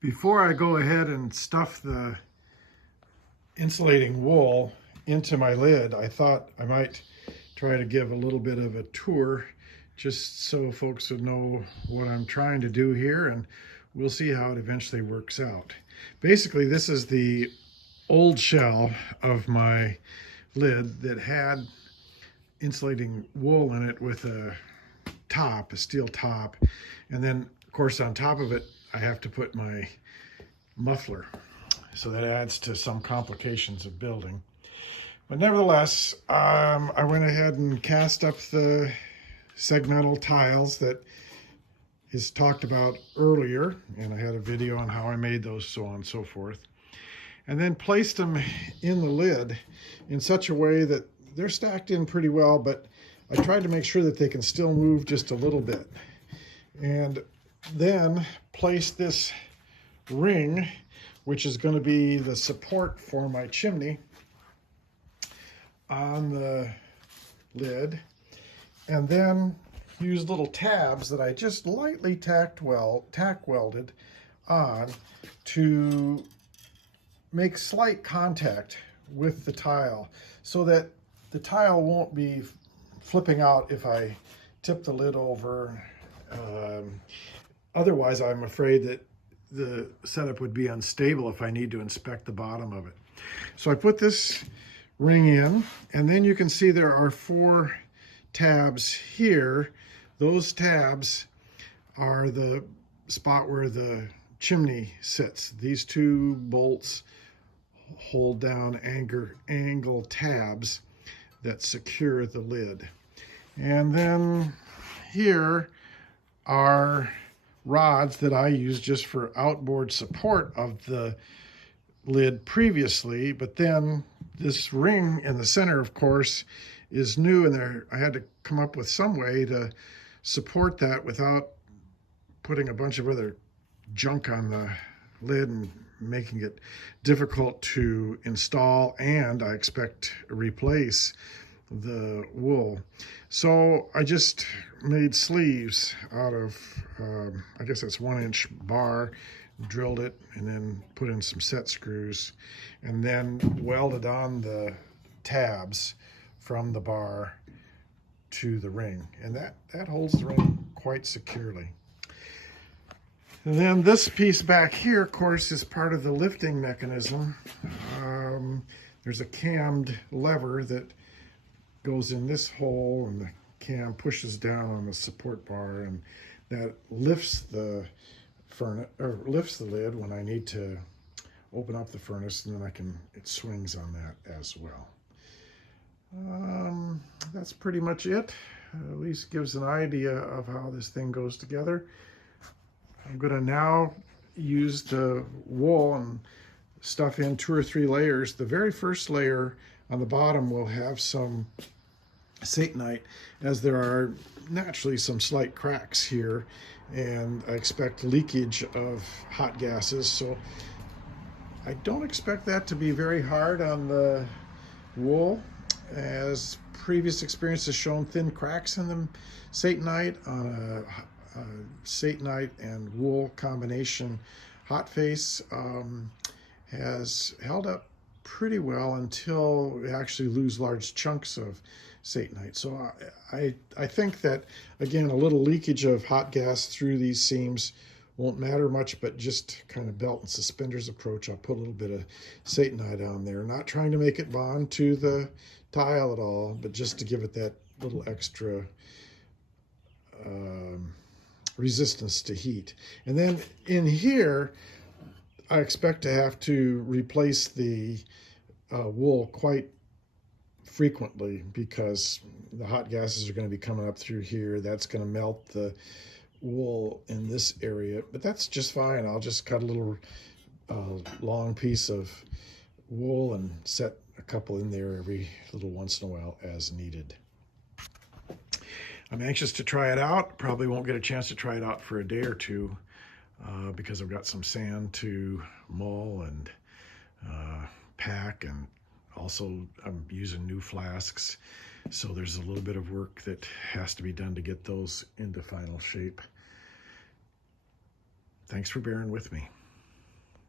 Before I go ahead and stuff the insulating wool into my lid, I thought I might try to give a little bit of a tour just so folks would know what I'm trying to do here, and we'll see how it eventually works out. Basically, this is the old shell of my lid that had insulating wool in it with a top, a steel top, and then of course on top of it I have to put my muffler, so that adds to some complications of building. But nevertheless, I went ahead and cast up the segmental tiles that is talked about earlier, and I had a video on how I made those, so on and so forth, and then placed them in the lid in such a way that they're stacked in pretty well, but I tried to make sure that they can still move just a little bit. And then place this ring, which is going to be the support for my chimney, on the lid, and then use little tabs that I just lightly tack welded on to make slight contact with the tile, so that the tile won't be flipping out if I tip the lid over. Otherwise, I'm afraid that the setup would be unstable if I need to inspect the bottom of it. So I put this ring in, and then you can see there are 4 tabs here. Those tabs are the spot where the chimney sits. These 2 bolts hold down angle tabs that secure the lid. And then here are rods that I use just for outboard support of the lid previously, but then this ring in the center, of course, is new, and I had to come up with some way to support that without putting a bunch of other junk on the lid and making it difficult to install, and I expect replace the wool. So I just made sleeves out of I guess that's 1-inch bar, drilled it, and then put in some set screws, and then welded on the tabs from the bar to the ring, and that holds the ring quite securely. And then this piece back here, of course, is part of the lifting mechanism. There's a cammed lever that goes in this hole, and the cam pushes down on the support bar, and that lifts the furnace, or lifts the lid when I need to open up the furnace, and then it swings on that as well. That's pretty much it. At least gives an idea of how this thing goes together. I'm going to now use the wool and stuff in 2 or 3 layers. The very first layer on the bottom will have some Satanite, as there are naturally some slight cracks here, and I expect leakage of hot gases, so I don't expect that to be very hard on the wool, as previous experience has shown thin cracks in the Satanite on a Satanite and wool combination hot face has held up pretty well until we actually lose large chunks of Satanite. So I think that, again, a little leakage of hot gas through these seams won't matter much, but just kind of belt and suspenders approach, I'll put a little bit of Satanite on there, not trying to make it bond to the tile at all, but just to give it that little extra resistance to heat. And then in here, I expect to have to replace the wool quite frequently, because the hot gases are going to be coming up through here. That's going to melt the wool in this area, but that's just fine. I'll just cut a little long piece of wool and set a couple in there every little once in a while as needed. I'm anxious to try it out. Probably won't get a chance to try it out for a day or two because I've got some sand to mull and pack, and also I'm using new flasks, so there's a little bit of work that has to be done to get those into final shape. Thanks for bearing with me.